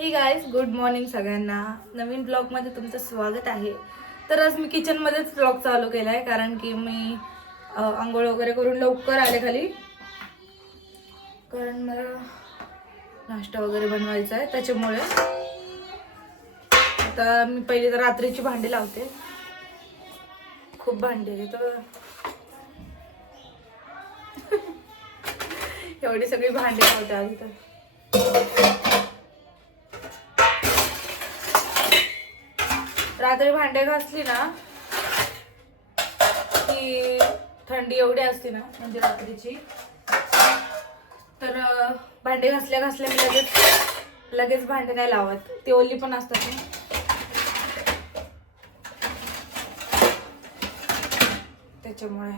हे guys good morning सगळ्यांना. नवीन ब्लॉगमध्ये तुमचं स्वागत आहे. तर आज मी किचनमध्येच ब्लॉग चालू केला आहे कारण की मी आंघोळ वगैरे करून लवकर आले खाली. कारण मला नाश्ता वगैरे बनवायचा आहे त्याच्यामुळे. आता मी पहिले तर रात्रीची भांडी लावते. खूप भांडी आहे तर एवढी सगळी भांडी लावते आधी तर. रात्री भांडे घासली ना की थंडी एवढी असते ना म्हणजे रात्रीची तर भांडे घासल्या घासल्या मी लगेच लगेच भांडे नाही लावत. ती ओली पण असतात ना. त्याच्यामुळे.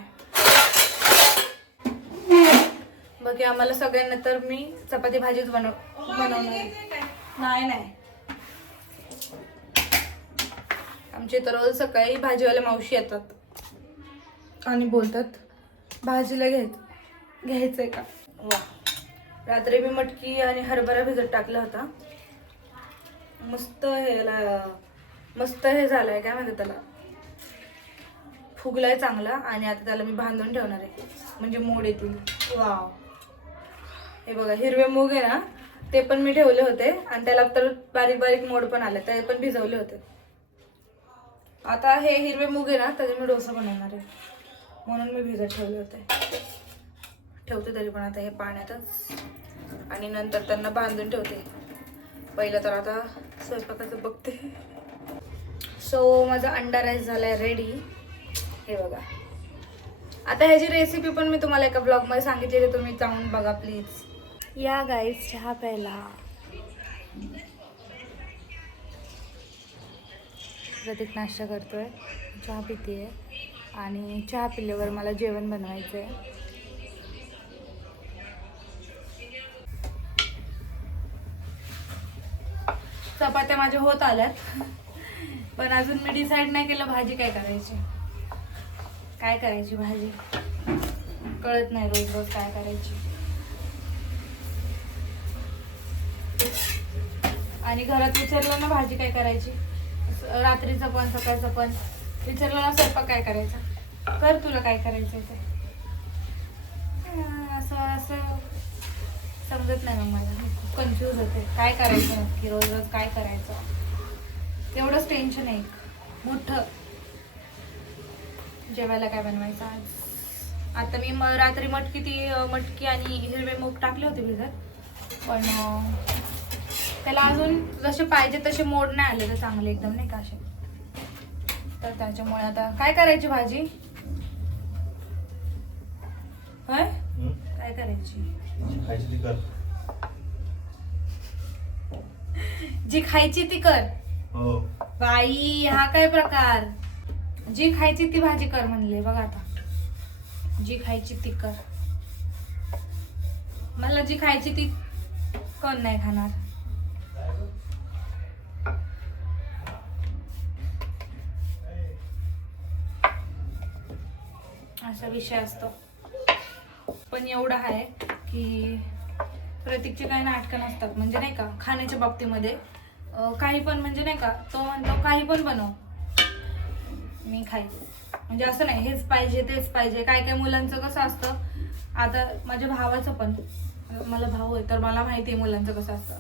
बाकी आम्हाला सगळ्यांना तर मी चपाती भाजीच बनव बनवणार आहे. नाही नाही. आमच्या इथं रोज सकाळी भाजीवाल्या मावशी येतात. आणि बोलतात भाजीला घ्यायचं घ्यायचंय का? वा. रात्री मी मटकी आणि हरभरा भिजत टाकला होता. मस्त ह्याला मस्त हे झालंय काय म्हणतात त्याला? फुगलाय चांगला आणि आता त्याला मी बांधून ठेवणार आहे. म्हणजे मोड येतील वाव. हे बघा हिरवे मूग आहे ना ते पण मी ठेवले होते आणि त्याला तर बारीक बारीक मोड पण आले ते पण भिजवले होते. आता हे हिरवे मूग आहे ना त्याचे मी डोसा बनवणार आहे. म्हणून मी भिजत ठेवले होते. ठेवते तरी पण आता हे पाण्यातच. आणि नंतर त्यांना बांधून ठेवते. पहिलं तर आता स्वयंपाकाचं बघते. सो माझा अंडा राईस झालाय रेडी हे बघा. आता ह्याची रेसिपी पण मी तुम्हाला एका ब्लॉगमध्ये सांगितलेली तुम्ही जाऊन बघा प्लीज या गाईज चहा प्यायला. प्रतीक नाश्ता करतो आहे चहा पिते आहे आणि चहा पिल्यावर मला जेवण बनवायचं आहे चपात्या माझ्या होत आल्यात. पण अजून मी डिसाईड नाही केलं भाजी काय करायची. काय करायची भाजी? कळत नाही रोज रोज काय करायची. आणि घरात विचारलं ना भाजी काय करायची? रात्रीचं पण सकाळचं पण. विचारलं स्वयंपाक काय करायचा? कर तुला काय करायचं ते. असं असं. समजत नाही मग मला. खूप कन्फ्यूज होते. काय करायचं नक्की? रोज रोज काय करायचं? तेवढंच टेन्शन आहे एक. मोठं. जेवायला काय बनवायचं आज? आता मी म रात्री मटकी ती मटकी आणि हिरवे मूग टाकले होते भिजत. पण त्याला अजून जसे पाहिजे तसे मोड नाही आले तर चांगले एकदम नाही का असे. तर त्याच्यामुळे आता काय करायची भाजी? काय करायची? खायची ती कर. जी खायची ती कर. हो. बाई हा काय प्रकार? जी खायची ती भाजी कर म्हणले बघा आता. जी खायची ती कर. मला जी खायची ती कोण नाही खाणार. असा विषय असतो. पण एवढं आहे की प्रतीकचे काही नाटकं नसतात. म्हणजे नाही का खाण्याच्या बाबतीमध्ये. काही पण म्हणजे नाही का तो म्हणतो काही पण बनव. मी खाईन. म्हणजे असं नाही हेच पाहिजे तेच पाहिजे. काय काय मुलांचं कसं असतं आता माझ्या भावाचं पण. मला भाऊ आहे तर मला माहिती आहे मुलांचं कसं असतं.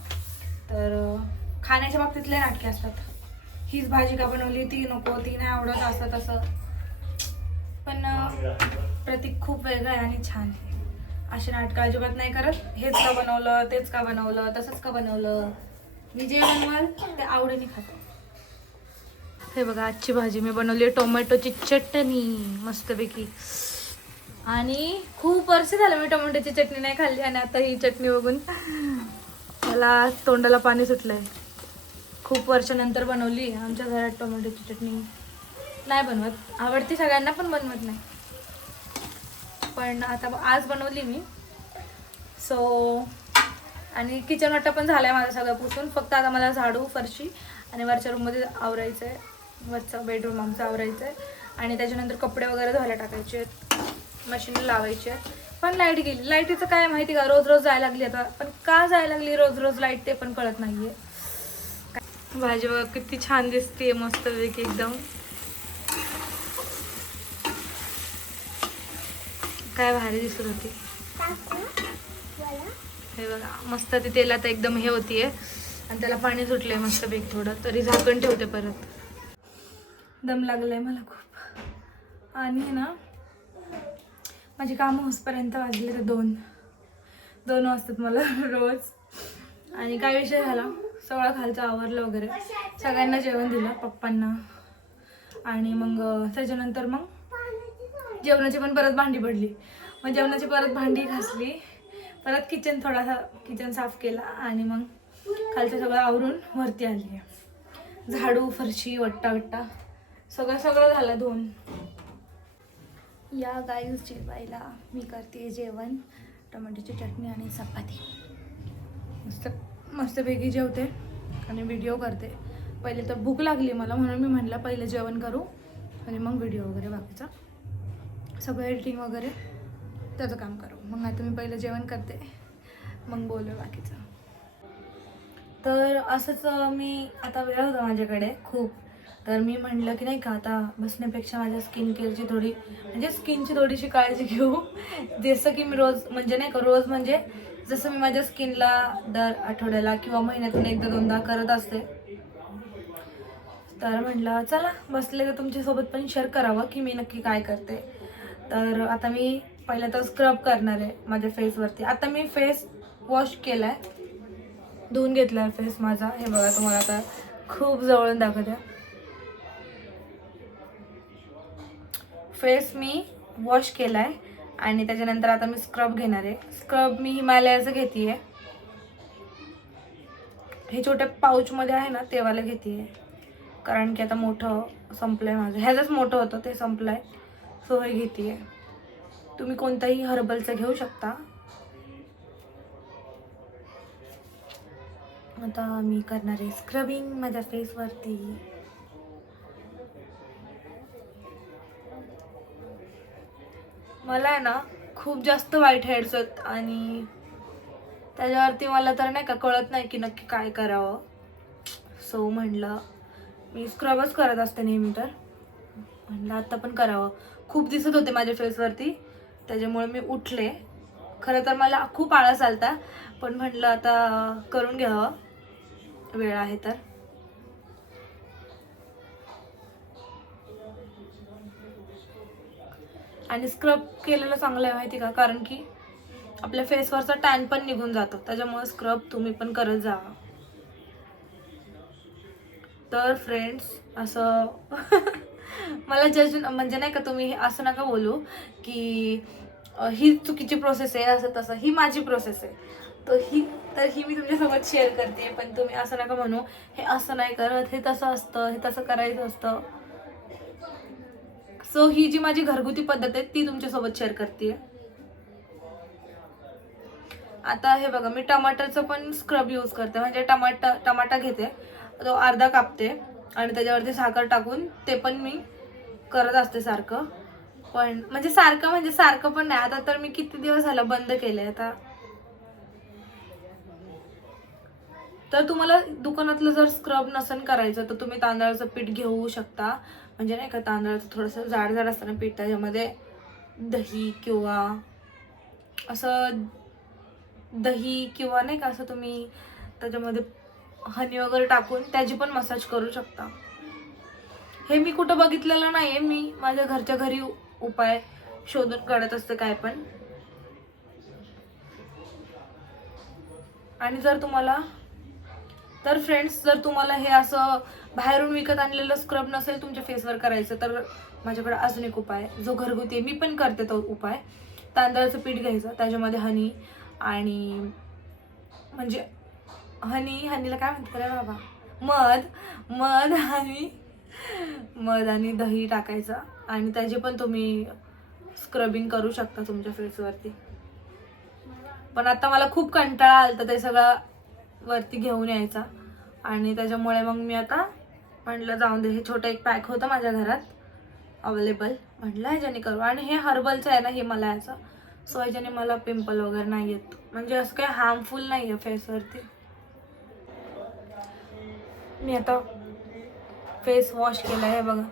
तर खाण्याच्या बाबतीतले नाटके असतात. हीच भाजी का बनवली ती नको ती नाही आवडत असं तसं पण प्रतीक खूप वेगळं आहे आणि छान आहे. असे नाटकं अजिबात नाही करत. हेच का बनवलं तेच का बनवलं तसंच का बनवलं? मी जे बनवाल ते आवडीने खातो हे बघा आजची भाजी मी बनवली टोमॅटोची चटणी मस्तपैकी. आणि खूप वर्ष झालं मी टोमॅटोची चटणी नाही खाल्ली आणि आता ही चटणी बघून मला तोंडाला पाणी सुटलंय. खूप वर्षानंतर बनवली आमच्या घरात टोमॅटोची चटणी. नाही बनवत. आवडती सगळ्यांना पण बनवत नाही. पण आता आज बनवली मी. सो आणि किचन वाटा पण झालाय माझा सगळं पुसून. फक्त आता मला झाडू फरशी आणि वरच्या रूममध्ये आवरायचं आहे वरचा बेडरूम आमचा आवरायचं आहे आणि त्याच्यानंतर कपडे वगैरे धुवायला टाकायचे आहेत. मशीन लावायचे आहेत. पण लाइट गेली. लाईटीचं काय माहिती का? रोज रोज जायला लागली आता. पण का जायला लागली रोज रोज लाइट ते पण कळत नाही आहे भाजी बघा किती छान दिसते मस्तपैकी एकदम. काय भारी दिसत होती. हे बघा मस्त ती तेलात एकदम हे होतीये. आणि त्याला पाणी सुटलंय मस्त पैकी थोडं तरी झाकण ठेवते परत. दम लागलाय मला खूप. आणि ना माझी कामं होसपर्यंत वाजले तर दोन. दोन वाजतात मला रोज. आणि काय विषय झाला? सगळं खालचं आवरलं वगैरे. सगळ्यांना जेवण दिलं पप्पांना. आणि मग त्याच्यानंतर मग? जेवणाची पण परत भांडी पडली मग जेवणाची परत भांडी घासली. परत किचन थोडासा किचन साफ केला आणि मग खालचं सगळं आवरून वरती आली झाडू फरशी वट्टा वट्टा सगळं सगळं झालं धुवून. या गाईस जेवायला मी करते जेवण. टोमॅटोची चटणी आणि चपाती. मस्त मस्तपैकी जेवते आणि व्हिडिओ करते. पहिले तर भूक लागली मला म्हणून मी म्हटलं पहिले जेवण करू आणि मग व्हिडिओ वगैरे बाकीचा. सगळं एडिटिंग वगैरे त्याचं काम करू. मग आता मी पहिलं जेवण करते. मग बोलू बाकीचं. तर असंच मी आता वेळ होता माझ्याकडे खूप. तर मी म्हटलं की नाही का आता बसण्यापेक्षा माझ्या स्किन केअरची थोडी म्हणजे स्किनची थोडीशी काळजी घेऊ. जसं की मी रोज म्हणजे नाही का रोज म्हणजे जसं मी माझ्या स्किनला दर आठवड्याला किंवा महिन्यातून एकदा दोनदा करत असते. तर म्हटलं चला बसले तर तुमच्यासोबत पण शेअर करावं की मी नक्की काय करते. तर आता मी पहिलं तर स्क्रब करणार आहे माझ्या फेसवरती आता मी फेस वॉश केला आहे धुवून घेतला आहे फेस माझा. हे बघा तुम्हाला आता खूप जवळून दाखवते. फेस मी वॉश केला आहे आणि त्याच्यानंतर आता मी स्क्रब घेणार आहे. स्क्रब मी हिमालयाचं घेते आहे हे छोट्या पाऊचमध्ये आहे ना तेवाला घेते आहे कारण की आता मोठं संपलं आहे माझं. ह्याचंच मोठं होतं ते संपलं आहे सोय घेते आहे तुम्ही कोणताही हर्बलचं घेऊ शकता. आता मी करणार आहे स्क्रबिंग माझ्या फेसवरती मला आहे ना खूप जास्त वाईट हेड्स आहेत आणि त्याच्यावरती मला तर नाही का कळत नाही की नक्की काय करावं. सो म्हणलं मी स्क्रबच करत असते नेहमी तर. म्हणलं आता पण करावं. खूप दिसत होते माझ्या फेसवरती त्याच्यामुळे मी उठले. खरं तर मला खूप आळस आलता. पण म्हटलं आता करून घ्यावं. वेळ आहे तर. आणि स्क्रब केलेलं चांगलं आहे माहिती का? कारण की आपल्या फेसवरचा टॅन पण निघून जातो. त्याच्यामुळे स्क्रब तुम्ही पण करत जावा. तर फ्रेंड्स असं मला जज म्हणजे नाही का तुम्ही असं नका बोलू की ही चुकीची प्रोसेस आहे असं तसं. ही माझी प्रोसेस आहे. तर ही तर ही मी तुमच्यासोबत शेअर करते पण तुम्ही असं नका म्हणू. हे असं नाही करत हे तसं असतं हे तसं करायचं असतं. सो ही जी माझी घरगुती पद्धत आहे ती तुमच्यासोबत शेअर करते. आता हे बघा मी टमाटरचं पण स्क्रब यूज करते. म्हणजे टमाटा टमाटा घेते तो अर्धा कापते आणि त्याच्यावरती साखर टाकून ते पण मी करत असते सारखं. पण म्हणजे सारखं म्हणजे सारखं पण नाही. आता तर मी किती दिवस झालं बंद केलंय आता. तर तुम्हाला दुकानातलं जर स्क्रब नसन करायचं तर तुम्ही तांदळाचं पीठ घेऊ शकता. म्हणजे नाही का तांदळाचं थोडंसं जाड जाड असताना पीठ त्याच्यामध्ये दही किंवा असं दही किंवा नाही का असं तुम्ही त्याच्यामध्ये हनी वगैरे टाकून त्याची पण मसाज करू शकता. हे मी कुठं बघितलेलं नाही आहे मी माझ्या घरच्या घरी उपाय शोधून काढत असते काय पण. आणि जर तुम्हाला तर फ्रेंड्स जर तुम्हाला हे असं बाहेरून विकत आणलेलं स्क्रब नसेल तुमच्या फेसवर करायचं तर माझ्याकडे अजून एक उपाय जो घरगुती आहे मी पण करते तो उपाय. तांदळाचं पीठ घ्यायचं त्याच्यामध्ये हनी आणि म्हणजे हनी हनीला काय म्हणतात रे बाबा? मध मध आणि मध आणि दही टाकायचं. आणि त्याची पण तुम्ही स्क्रबिंग करू शकता तुमच्या फेसवरती पण आता मला खूप कंटाळा आला तर ते सगळं वरती घेऊन यायचा. आणि त्याच्यामुळे मग मी आता म्हटलं जाऊन दे हे छोटं एक पॅक होतं माझ्या घरात. अवेलेबल म्हटलं ह्याच्याने करू. आणि हे हर्बलचं आहे ना हिमालयाचं. सो ह्याच्याने मला पिंपल वगैरे नाही येत. म्हणजे असं काही हार्मफुल नाही आहे फेसवरती मी आता फेस वॉश केला आहे बघा.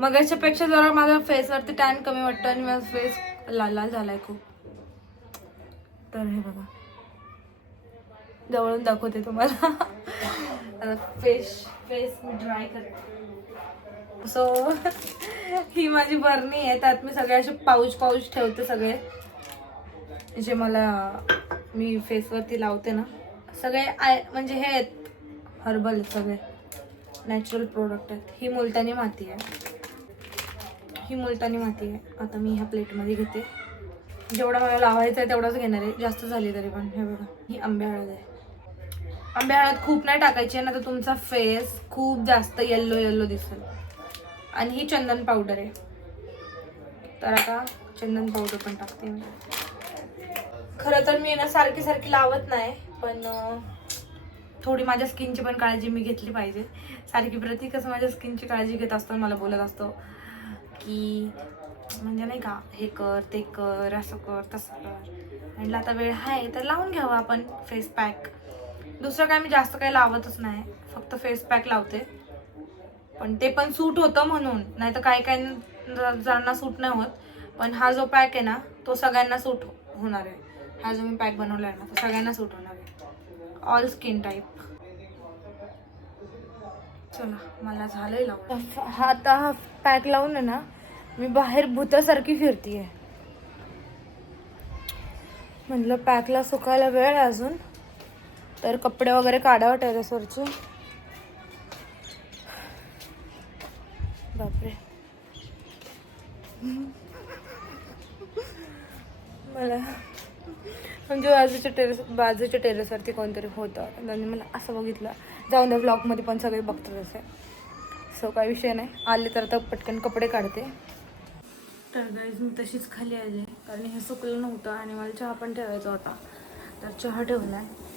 मग याच्यापेक्षा जरा माझ्या फेसवरती टॅन कमी वाटतं आणि माझा फेस लाल लाल आहे खूप. तर हे बघा. जवळून दाखवते तुम्हाला. फेस फेस मी ड्राय करते. सो ही माझी बरणी आहे. त्यात मी सगळे असे पाऊच पाऊच ठेवते सगळे. जे मला मी फेसवरती लावते ना. सगळे आय म्हणजे हे आहेत. हर्बल सगळे. नॅचरल प्रोडक्ट आहेत. ही मुलतानी माती आहे. ही मुलतानी माती आहे. आता मी ह्या प्लेटमध्ये घेते. जेवढा मला लावायचं आहे तेवढाच घेणार आहे. जास्त झाली तरी पण. हे बघा ही आंबे हळद आहे. आंबे हळद खूप नाही टाकायची आहे ना तर तुमचा फेस खूप जास्त येल्लो येल्लो दिसेल. आणि ही चंदन पावडर आहे. तर आता चंदन पावडर पण टाकते मी. खरं तर मी ना सारखी सारखी लावत नाही पण थोडी माझ्या स्किनची पण काळजी मी घेतली पाहिजे. सारखी प्रत्येकच माझ्या स्किनची काळजी घेत असतो मला बोलत असतो की म्हणजे नाही का हे कर ते कर असं कर तसं कर. म्हटलं आता वेळ आहे तर लावून घ्यावं आपण फेस पॅक दुसरं काय मी जास्त काही लावतच नाही. फक्त फेस पॅक लावते. पण ते पण सूट होतं म्हणून. नाही तर काही काही जणांना सूट नाही होत. पण हा जो पॅक आहे ना तो सगळ्यांना सूट होणार आहे. हा जो मी पॅक बनवला आहे ना तो सगळ्यांना सूट होणार ऑल स्किन टाईप चला मला झालंय लावून. हा आता हा पॅक लावून आहे ना मी बाहेर भूतासारखी फिरतीये. म्हटलं पॅकला सुकायला वेळ आहे अजून तर कपडे वगैरे काढावं टेरेसवरचे बापरे. मला म्हणजे बाजूच्या टेरेस बाजूच्या टेरेसवरती कोणतरी होतं त्यांनी मला असं बघितलं. जाऊन त्या ब्लॉगमध्ये पण सगळे बघतात असे. सो काही विषय नाही. आले तर आता पटकन कपडे काढते. तर गाईज मी तशीच खाली आले कारण हे सुकलं नव्हतं आणि मला चहा पण ठेवायचा होता. तर चहा ठेवला आहे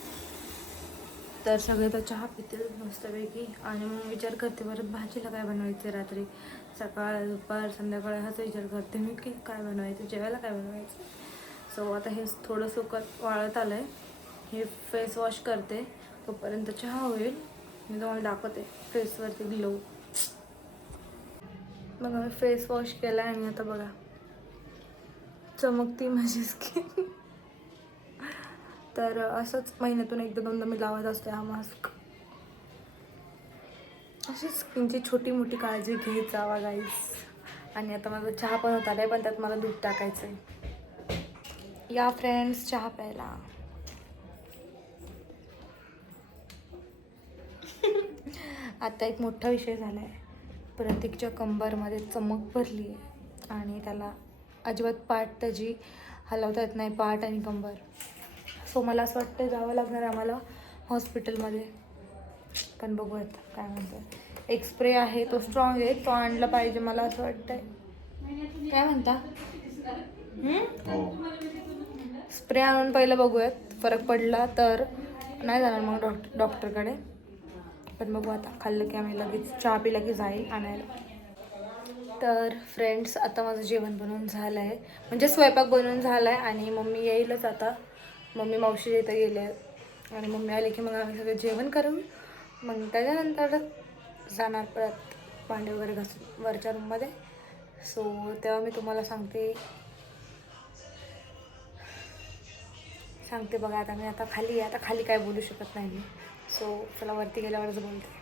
तर सगळे तर चहा पितील मस्तपैकी. आणि मग विचार करते बरं भाजीला काय बनवायचं रात्री? सकाळ दुपार संध्याकाळ हाच विचार करते मी की काय बनवायचं? जेवायला काय बनवायचं? सो आता हे थोडं सुकत वाळत आलं आहे हे फेस वॉश करते. तोपर्यंत चहा होईल. मी तुम्हाला दाखवते. फेसवरती ग्लो बघा मी फेस वॉश केला आणि आता बघा. चमकती माझी स्किन तर असंच महिन्यातून एकदा दोनदा मी लावत असते हा मास्क अशी स्किनची छोटी मोठी काळजी घेत जावा गाईस आणि आता माझा चहा पण होता आहे पण त्यात मला दूध टाकायचं आहे या फ्रेंड्स चहा प्यायला. आता एक मोठा विषय झाला आहे प्रतीकच्या कंबरमध्ये चमक भरली आहे आणि त्याला अजिबात पाठ त्याची हलवता येत नाही पाठ आणि कंबर. सो मला असं वाटतं जावं लागणार आम्हाला हॉस्पिटलमध्ये पण बघूयात काय म्हणतो एक स्प्रे आहे तो स्ट्रॉंग आहे. तो आणला पाहिजे मला असं वाटतंय. काय म्हणता? हो. स्प्रे आणून पहिलं बघूयात. फरक पडला तर नाही जाणार मग डॉक्टर डॉक्टरकडे. पण बघू आता. खाल्लं की आम्ही लगेच चहा पिला की जाईल आणायला. तर फ्रेंड्स आता माझं जेवण बनवून झालं आहे म्हणजे स्वयंपाक बनवून झाला आहे आणि मम्मी येईलच आता. मम्मी मावशी इथं गेले आहेत. आणि मम्मी आले की मग आम्ही सगळं जेवण करून मग त्याच्यानंतर जाणार परत भांडे वगैरे घासून वरच्या रूममध्ये. सो तेव्हा मी तुम्हाला सांगते सांगते बघा आता मी आता खाली आहे आता खाली काय बोलू शकत नाही मी. सो चला वरती गेल्यावरच बोलते.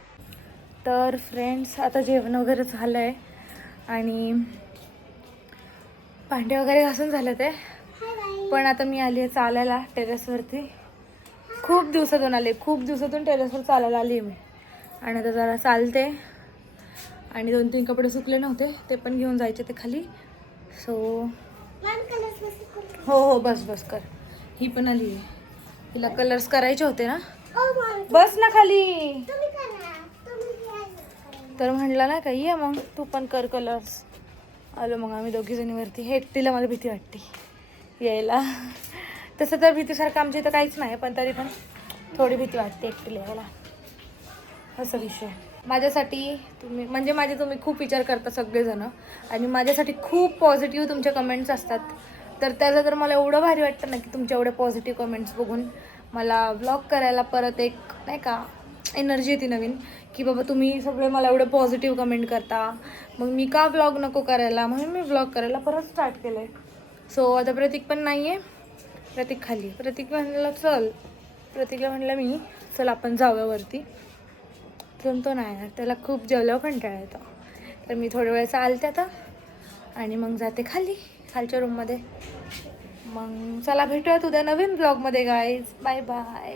तर फ्रेंड्स आता जेवण वगैरे झालं आहे आणि भांडे वगैरे घासून झालं ते. पण आता मी आली आहे चालायला टेरेसवरती खूप दिवसातून आले खूप दिवसातून टेरेसवर चालायला आली आहे मी. आणि आता जरा चालते. आणि दोन तीन कपडे सुकले नव्हते ते पण घेऊन जायचे ते खाली. सो हो हो बस बस कर. ही पण आली आहे. तिला कलर्स करायचे होते ना? बस ना खाली. तर म्हणलं ना का ये मग? तू पण कर कलर्स आलो मग आम्ही दोघी जणीवरती हे एकटीला मला भीती वाटते. यायला. तसं तर भीतीसारखं आमच्या इथं काहीच नाही पण तरी पण थोडी भीती वाटते एकटीला यायला. असं विषय. माझ्यासाठी तुम्ही म्हणजे माझे तुम्ही खूप विचार करता सगळेजणं. आणि माझ्यासाठी खूप पॉझिटिव्ह तुमचे कमेंट्स असतात. तर त्याचं तर मला एवढं भारी वाटतं ना की तुमच्या एवढ्या पॉझिटिव्ह कमेंट्स बघून मला ब्लॉग करायला परत एक नाही का एनर्जी येते नवीन. की बाबा तुम्ही सगळे मला एवढं पॉझिटिव्ह कमेंट करता. मग मी का ब्लॉग नको करायला? म्हणून मी ब्लॉग करायला परत स्टार्ट केलं आहे सो आता प्रतीक पण नाही आहे प्रतीक खाली. प्रतीक म्हणलं चल. प्रतीकला म्हणलं मी चल आपण जाऊया वरती. जमतो नाही ना त्याला खूप जेवल्यावर कंटाळा येतो. तर मी थोड्या वेळ चालते आता. आणि मग जाते खाली. खालच्या रूममध्ये मग चला भेटूयात उद्या नवीन ब्लॉगमध्ये गाईज बाय बाय